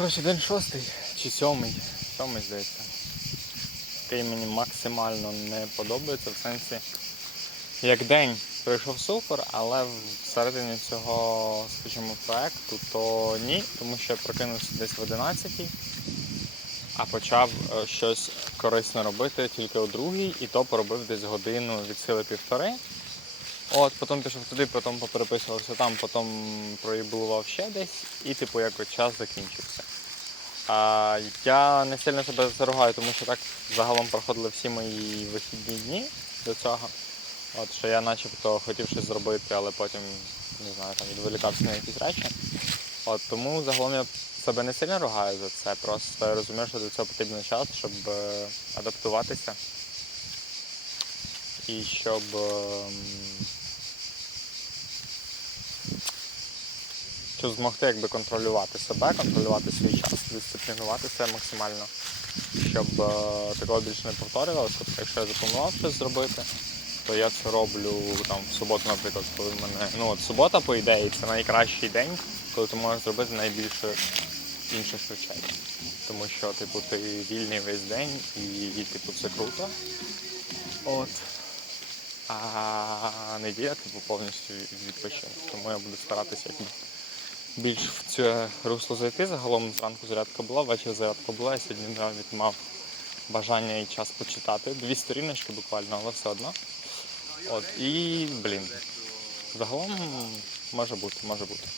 Коротше, день шостий чи сьомий. Сьомий, здається. Який мені максимально не подобається в сенсі, як день пройшов супер, але всередині цього, скажімо, проекту, то ні, тому що я прокинувся десь в 11 а почав е, щось корисне робити тільки о другій, і то поробив десь годину від сили півтори. От, потім пішов туди, потім попереписувався там, потім проїбував ще десь, і типу якось час закінчився. А, я не сильно себе заругаю, тому що так загалом проходили всі мої вихідні дні до цього. От що я начебто хотів щось зробити, але потім не знаю, там відволікався на якісь речі. От тому загалом я себе не сильно ругаю за це. Просто розумію, що до цього потрібен час, щоб е, адаптуватися. І щоб. ем, щоб змогти якби контролювати себе, контролювати свій час, дисциплінувати себе максимально, щоб е, такого більше не повторювалося. Тобто, якщо я запланував щось зробити, то я це роблю там в суботу, наприклад, коли в мене. Ну от субота, по ідеї, це найкращий день, коли ти можеш зробити найбільше інших речей. Тому що, типу, ти вільний весь день і, і типу, це круто. От. А неділя, типу, повністю відпочинок. Тому я буду старатися більш в це русло зайти. Загалом зранку зарядка була, ввечері зарядка була, я сьогодні навіть мав бажання і час почитати. Дві сторіночки буквально, але все одно. От, і, блін, загалом може бути, може бути.